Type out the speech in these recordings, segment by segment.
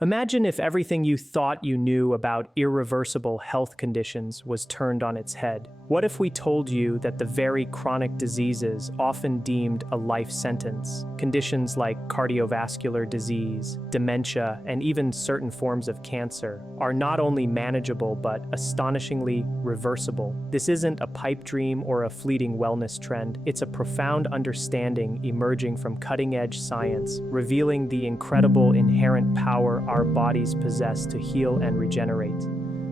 Imagine if everything you thought you knew about irreversible health conditions was turned on its head. What if we told you that the very chronic diseases often deemed a life sentence, conditions like cardiovascular disease, dementia, and even certain forms of cancer, are not only manageable but astonishingly reversible? This isn't a pipe dream or a fleeting wellness trend. It's a profound understanding emerging from cutting-edge science, revealing the incredible inherent power our bodies possess to heal and regenerate.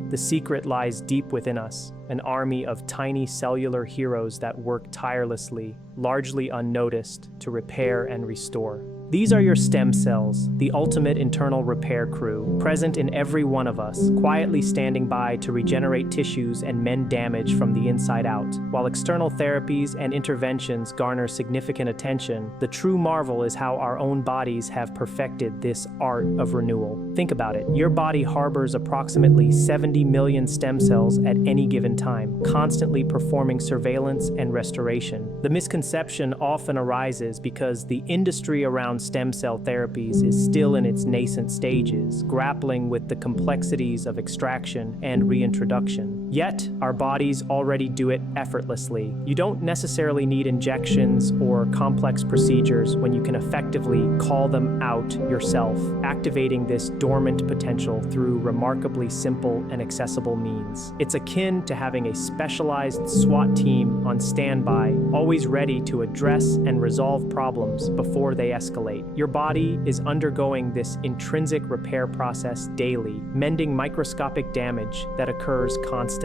The secret lies deep within us, an army of tiny cellular heroes that work tirelessly, largely unnoticed, to repair and restore. These are your stem cells, the ultimate internal repair crew, present in every one of us, quietly standing by to regenerate tissues and mend damage from the inside out. While external therapies and interventions garner significant attention, the true marvel is how our own bodies have perfected this art of renewal. Think about it. Your body harbors approximately 70 million stem cells at any given time, constantly performing surveillance and restoration. The misconception often arises because the industry around stem cell therapies is still in its nascent stages, grappling with the complexities of extraction and reintroduction. Yet, our bodies already do it effortlessly. You don't necessarily need injections or complex procedures when you can effectively call them out yourself, activating this dormant potential through remarkably simple and accessible means. It's akin to having a specialized SWAT team on standby, always ready to address and resolve problems before they escalate. Your body is undergoing this intrinsic repair process daily, mending microscopic damage that occurs constantly.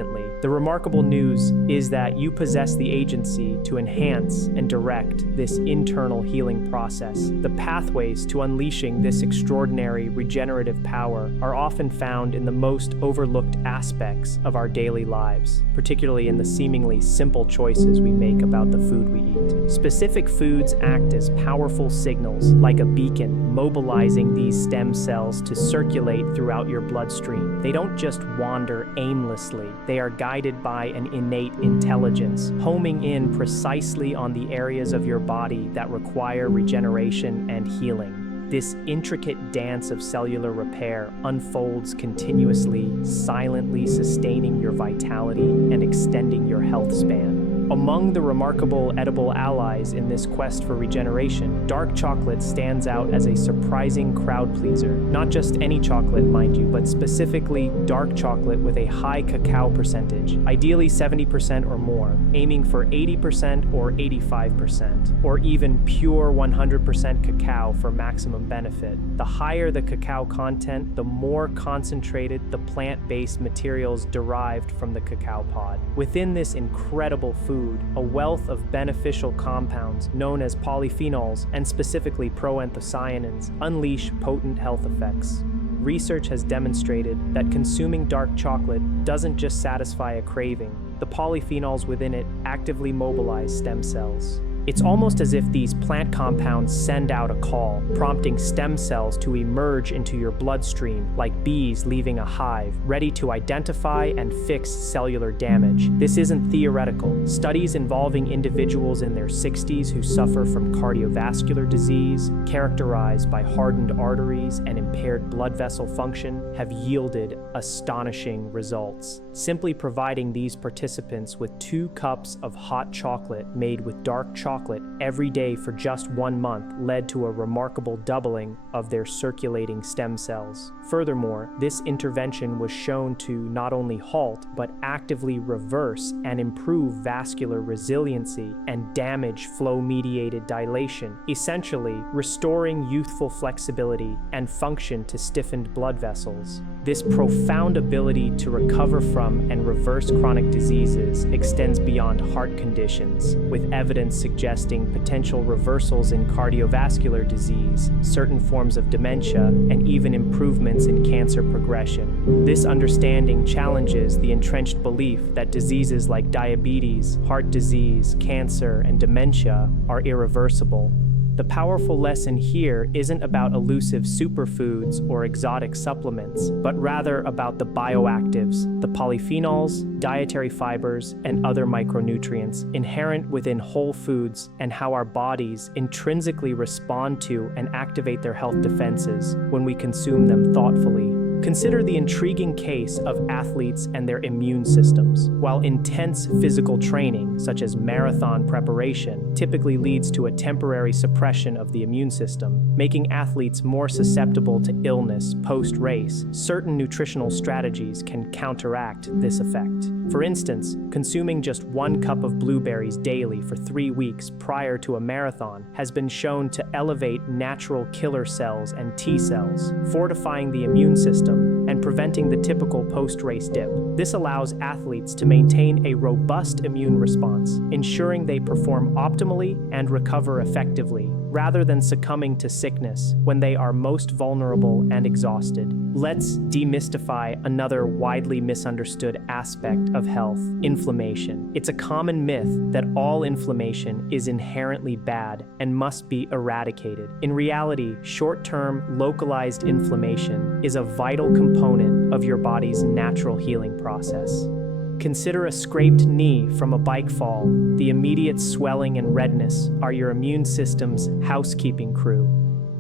The remarkable news is that you possess the agency to enhance and direct this internal healing process. The pathways to unleashing this extraordinary regenerative power are often found in the most overlooked aspects of our daily lives, particularly in the seemingly simple choices we make about the food we eat. Specific foods act as powerful signals, like a beacon, mobilizing these stem cells to circulate throughout your bloodstream. They don't just wander aimlessly. They are guided by an innate intelligence, homing in precisely on the areas of your body that require regeneration and healing. This intricate dance of cellular repair unfolds continuously, silently sustaining your vitality and extending your health span. Among the remarkable edible allies in this quest for regeneration, dark chocolate stands out as a surprising crowd pleaser. Not just any chocolate, mind you, but specifically dark chocolate with a high cacao percentage, ideally 70% or more, aiming for 80% or 85%, or even pure 100% cacao for maximum benefit. The higher the cacao content, the more concentrated the plant-based materials derived from the cacao pod. Within this incredible food, a wealth of beneficial compounds known as polyphenols, and specifically proanthocyanins, unleash potent health effects. Research has demonstrated that consuming dark chocolate doesn't just satisfy a craving. The polyphenols within it actively mobilize stem cells. It's almost as if these plant compounds send out a call, prompting stem cells to emerge into your bloodstream like bees leaving a hive, ready to identify and fix cellular damage. This isn't theoretical. Studies involving individuals in their 60s who suffer from cardiovascular disease, characterized by hardened arteries and impaired blood vessel function, have yielded astonishing results. Simply providing these participants with 2 cups of hot chocolate made with dark chocolate every day for just 1 month led to a remarkable doubling of their circulating stem cells. Furthermore, this intervention was shown to not only halt, but actively reverse and improve vascular resiliency and damage flow-mediated dilation, essentially restoring youthful flexibility and function to stiffened blood vessels. This profound ability to recover from and reverse chronic diseases extends beyond heart conditions, with evidence suggesting potential reversals in cardiovascular disease, certain forms of dementia, and even improvements in cancer progression. This understanding challenges the entrenched belief that diseases like diabetes, heart disease, cancer, and dementia are irreversible. The powerful lesson here isn't about elusive superfoods or exotic supplements, but rather about the bioactives, the polyphenols, dietary fibers, and other micronutrients inherent within whole foods and how our bodies intrinsically respond to and activate their health defenses when we consume them thoughtfully. Consider the intriguing case of athletes and their immune systems. While intense physical training, such as marathon preparation, typically leads to a temporary suppression of the immune system, making athletes more susceptible to illness post-race, certain nutritional strategies can counteract this effect. For instance, consuming just 1 cup of blueberries daily for 3 weeks prior to a marathon has been shown to elevate natural killer cells and T cells, fortifying the immune system and preventing the typical post-race dip. This allows athletes to maintain a robust immune response, ensuring they perform optimally and recover effectively, rather than succumbing to sickness when they are most vulnerable and exhausted. Let's demystify another widely misunderstood aspect of health: inflammation. It's a common myth that all inflammation is inherently bad and must be eradicated. In reality, short-term, localized inflammation is a vital component of your body's natural healing process. Consider a scraped knee from a bike fall. The immediate swelling and redness are your immune system's housekeeping crew,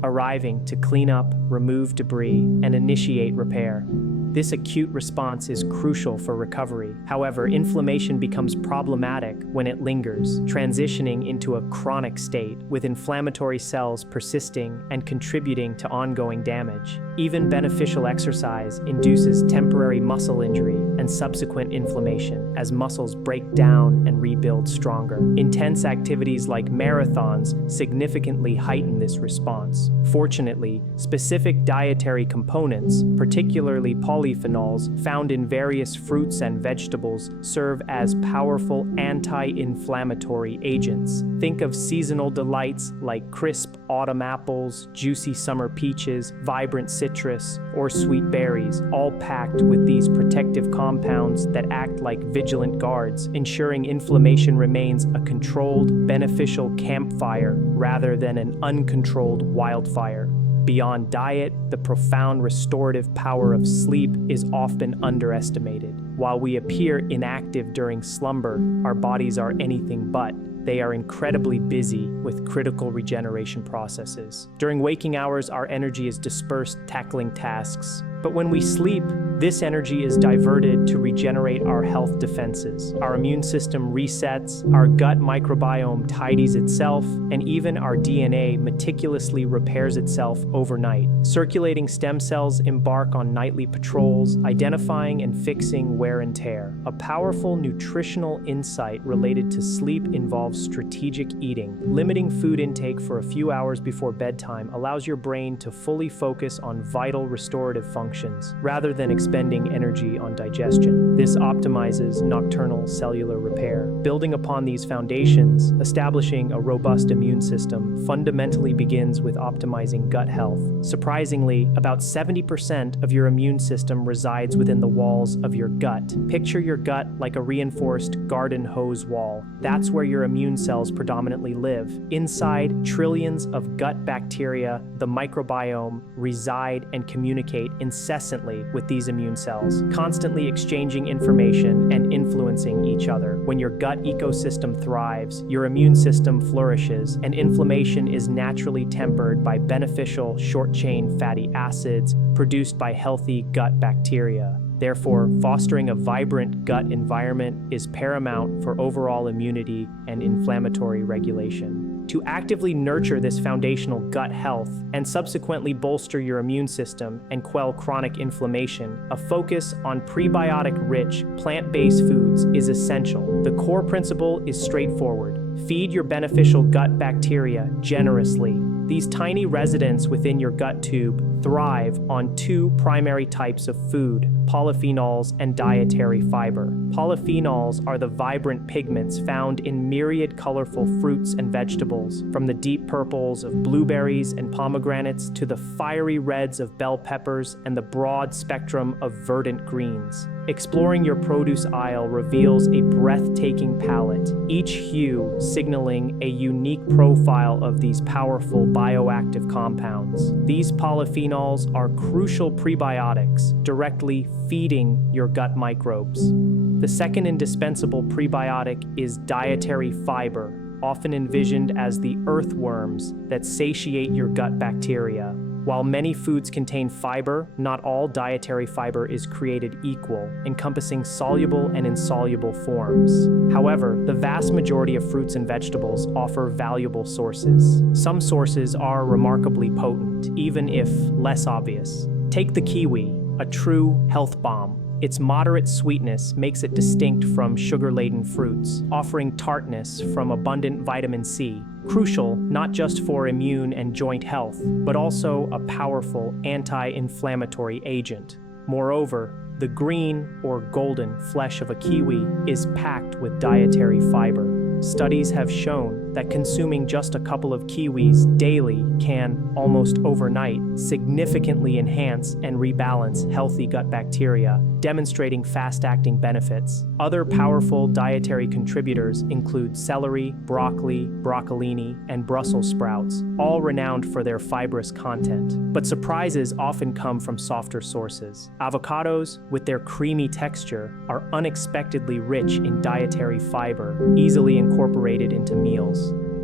arriving to clean up, remove debris, and initiate repair. This acute response is crucial for recovery. However, inflammation becomes problematic when it lingers, transitioning into a chronic state, with inflammatory cells persisting and contributing to ongoing damage. Even beneficial exercise induces temporary muscle injury and subsequent inflammation as muscles break down and rebuild stronger. Intense activities like marathons significantly heighten this response. Fortunately, specific dietary components, particularly polyphenols found in various fruits and vegetables, serve as powerful anti-inflammatory agents. Think of seasonal delights like crisp autumn apples, juicy summer peaches, vibrant citrus, or sweet berries, all packed with these protective compounds that act like vigilant guards, ensuring inflammation remains a controlled, beneficial campfire rather than an uncontrolled wildfire. Beyond diet, the profound restorative power of sleep is often underestimated. While we appear inactive during slumber, our bodies are anything but. They are incredibly busy with critical regeneration processes. During waking hours, our energy is dispersed tackling tasks. But when we sleep, this energy is diverted to regenerate our health defenses. Our immune system resets, our gut microbiome tidies itself, and even our DNA meticulously repairs itself overnight. Circulating stem cells embark on nightly patrols, identifying and fixing wear and tear. A powerful nutritional insight related to sleep involves strategic eating. Limiting food intake for a few hours before bedtime allows your brain to fully focus on vital restorative functions, rather than expending energy on digestion. This optimizes nocturnal cellular repair. Building upon these foundations, establishing a robust immune system fundamentally begins with optimizing gut health. Surprisingly, about 70% of your immune system resides within the walls of your gut. Picture your gut like a reinforced garden hose wall. That's where your immune cells predominantly live. Inside, trillions of gut bacteria, the microbiome, reside and communicate incessantly with these immune cells, constantly exchanging information and influencing each other. When your gut ecosystem thrives, your immune system flourishes, and inflammation is naturally tempered by beneficial short-chain fatty acids produced by healthy gut bacteria. Therefore, fostering a vibrant gut environment is paramount for overall immunity and inflammatory regulation. To actively nurture this foundational gut health and subsequently bolster your immune system and quell chronic inflammation, a focus on prebiotic-rich, plant-based foods is essential. The core principle is straightforward. Feed your beneficial gut bacteria generously. These tiny residents within your gut tube thrive on 2 primary types of food: polyphenols and dietary fiber. Polyphenols are the vibrant pigments found in myriad colorful fruits and vegetables, from the deep purples of blueberries and pomegranates to the fiery reds of bell peppers and the broad spectrum of verdant greens. Exploring your produce aisle reveals a breathtaking palette, each hue signaling a unique profile of these powerful bioactive compounds. These polyphenols are crucial prebiotics, directly feeding your gut microbes. The second indispensable prebiotic is dietary fiber, often envisioned as the earthworms that satiate your gut bacteria. While many foods contain fiber, not all dietary fiber is created equal, encompassing soluble and insoluble forms. However, the vast majority of fruits and vegetables offer valuable sources. Some sources are remarkably potent, even if less obvious. Take the kiwi, a true health bomb. Its moderate sweetness makes it distinct from sugar-laden fruits, offering tartness from abundant vitamin C, crucial not just for immune and joint health, but also a powerful anti-inflammatory agent. Moreover, the green or golden flesh of a kiwi is packed with dietary fiber. Studies have shown that consuming just a couple of kiwis daily can, almost overnight, significantly enhance and rebalance healthy gut bacteria, demonstrating fast-acting benefits. Other powerful dietary contributors include celery, broccoli, broccolini, and Brussels sprouts, all renowned for their fibrous content. But surprises often come from softer sources. Avocados, with their creamy texture, are unexpectedly rich in dietary fiber, easily incorporated into meals.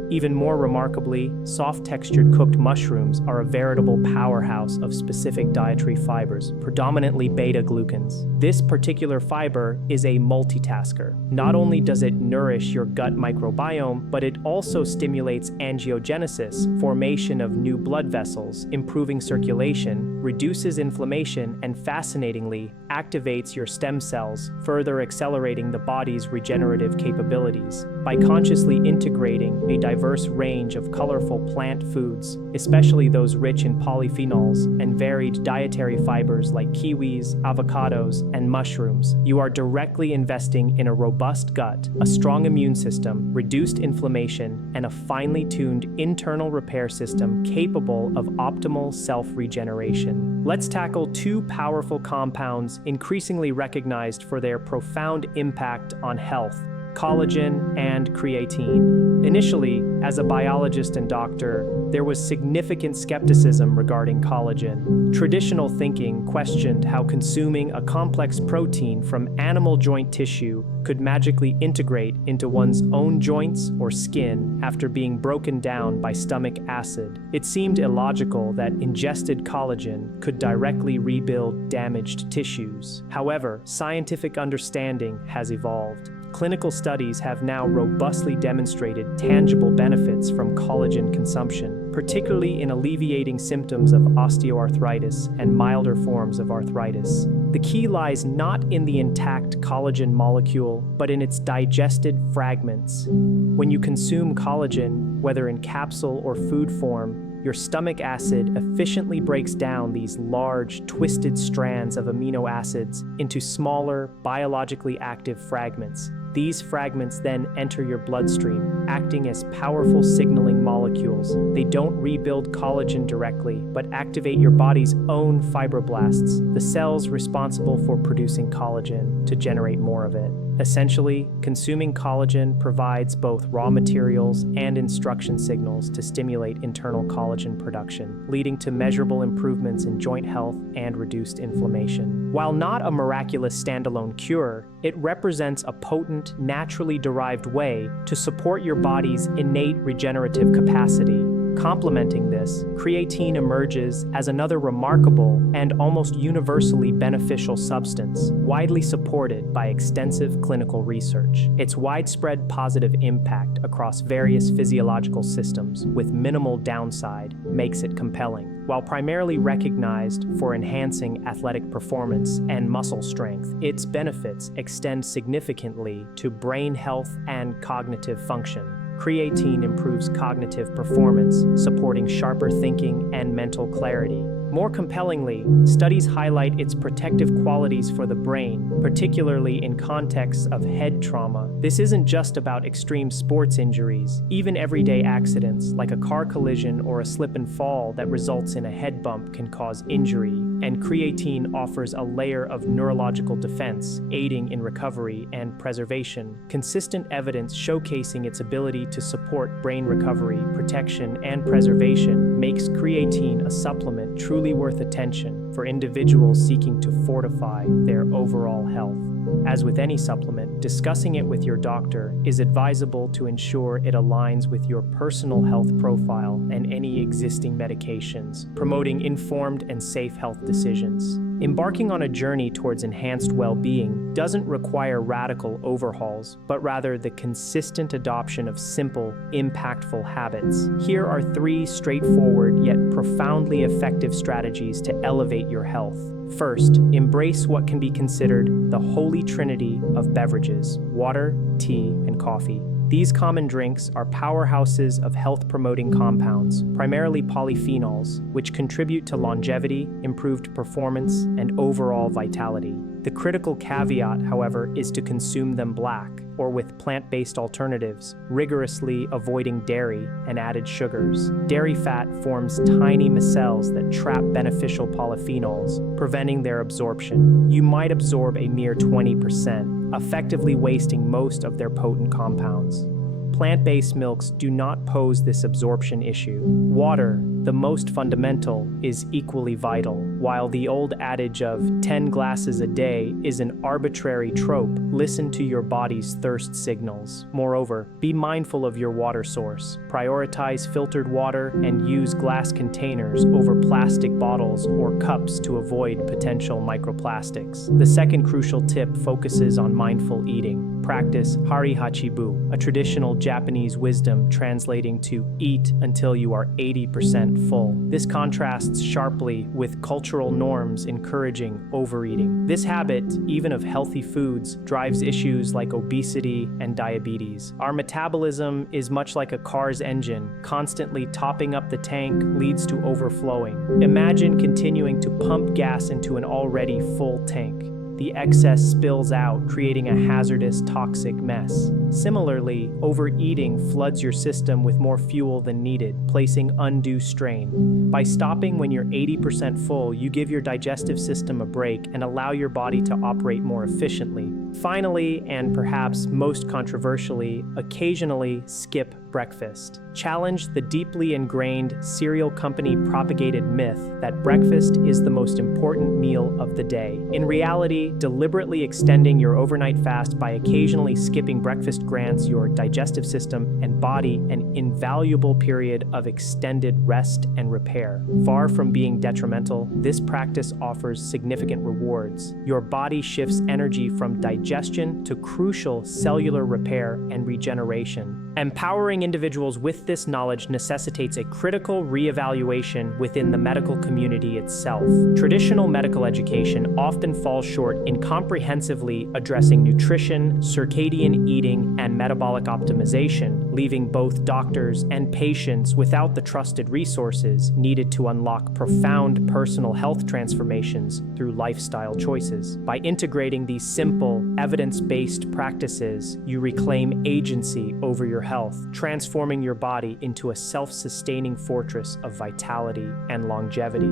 Even more remarkably, soft-textured cooked mushrooms are a veritable powerhouse of specific dietary fibers, predominantly beta-glucans. This particular fiber is a multitasker. Not only does it nourish your gut microbiome, but it also stimulates angiogenesis, formation of new blood vessels, improving circulation, reduces inflammation, and fascinatingly, activates your stem cells, further accelerating the body's regenerative capabilities. By consciously integrating a diverse range of colorful plant foods, especially those rich in polyphenols and varied dietary fibers like kiwis, avocados, and mushrooms, you are directly investing in a robust gut, a strong immune system, reduced inflammation, and a finely tuned internal repair system capable of optimal self-regeneration. Let's tackle two powerful compounds increasingly recognized for their profound impact on health: collagen and creatine. Initially, as a biologist and doctor, there was significant skepticism regarding collagen. Traditional thinking questioned how consuming a complex protein from animal joint tissue could magically integrate into one's own joints or skin after being broken down by stomach acid. It seemed illogical that ingested collagen could directly rebuild damaged tissues. However, scientific understanding has evolved. Clinical studies have now robustly demonstrated tangible benefits from collagen consumption, particularly in alleviating symptoms of osteoarthritis and milder forms of arthritis. The key lies not in the intact collagen molecule, but in its digested fragments. When you consume collagen, whether in capsule or food form, your stomach acid efficiently breaks down these large, twisted strands of amino acids into smaller, biologically active fragments. These fragments then enter your bloodstream, acting as powerful signaling molecules. They don't rebuild collagen directly, but activate your body's own fibroblasts, the cells responsible for producing collagen, to generate more of it. Essentially, consuming collagen provides both raw materials and instruction signals to stimulate internal collagen production, leading to measurable improvements in joint health and reduced inflammation. While not a miraculous standalone cure, it represents a potent, naturally derived way to support your body's innate regenerative capacity. Complementing this, creatine emerges as another remarkable and almost universally beneficial substance, widely supported by extensive clinical research. Its widespread positive impact across various physiological systems with minimal downside makes it compelling. While primarily recognized for enhancing athletic performance and muscle strength, its benefits extend significantly to brain health and cognitive function. Creatine improves cognitive performance, supporting sharper thinking and mental clarity. More compellingly, studies highlight its protective qualities for the brain, particularly in contexts of head trauma. This isn't just about extreme sports injuries. Even everyday accidents, like a car collision or a slip and fall that results in a head bump, can cause injury, and creatine offers a layer of neurological defense, aiding in recovery and preservation. Consistent evidence showcasing its ability to support brain recovery, protection, and preservation makes creatine a supplement truly worth attention for individuals seeking to fortify their overall health. As with any supplement, discussing it with your doctor is advisable to ensure it aligns with your personal health profile and any existing medications, promoting informed and safe health decisions. Embarking on a journey towards enhanced well-being doesn't require radical overhauls, but rather the consistent adoption of simple, impactful habits. Here are 3 straightforward yet profoundly effective strategies to elevate your health. First, embrace what can be considered the holy trinity of beverages: water, tea, and coffee. These common drinks are powerhouses of health-promoting compounds, primarily polyphenols, which contribute to longevity, improved performance, and overall vitality. The critical caveat, however, is to consume them black, or with plant-based alternatives, rigorously avoiding dairy and added sugars. Dairy fat forms tiny micelles that trap beneficial polyphenols, preventing their absorption. You might absorb a mere 20%, effectively wasting most of their potent compounds. Plant-based milks do not pose this absorption issue. Water, the most fundamental, is equally vital. While the old adage of 10 glasses a day is an arbitrary trope, listen to your body's thirst signals. Moreover, be mindful of your water source. Prioritize filtered water and use glass containers over plastic bottles or cups to avoid potential microplastics. The second crucial tip focuses on mindful eating. Practice Hari Hachibu, a traditional Japanese wisdom translating to eat until you are 80% full. This contrasts sharply with cultural norms encouraging overeating. This habit, even of healthy foods, drives issues like obesity and diabetes. Our metabolism is much like a car's engine. Constantly topping up the tank leads to overflowing. Imagine continuing to pump gas into an already full tank. The excess spills out, creating a hazardous, toxic mess. Similarly, overeating floods your system with more fuel than needed, placing undue strain. By stopping when you're 80% full, you give your digestive system a break and allow your body to operate more efficiently. Finally, and perhaps most controversially, occasionally skip breakfast. Challenge the deeply ingrained cereal company propagated myth that breakfast is the most important meal of the day. In reality, deliberately extending your overnight fast by occasionally skipping breakfast grants your digestive system and body an invaluable period of extended rest and repair. Far from being detrimental, this practice offers significant rewards. Your body shifts energy from digestion to crucial cellular repair and regeneration. Empowering individuals with this knowledge necessitates a critical reevaluation within the medical community itself. Traditional medical education often falls short in comprehensively addressing nutrition, circadian eating, and metabolic optimization, leaving both doctors and patients without the trusted resources needed to unlock profound personal health transformations through lifestyle choices. By integrating these simple, evidence-based practices, you reclaim agency over your health, transforming your body into a self-sustaining fortress of vitality and longevity.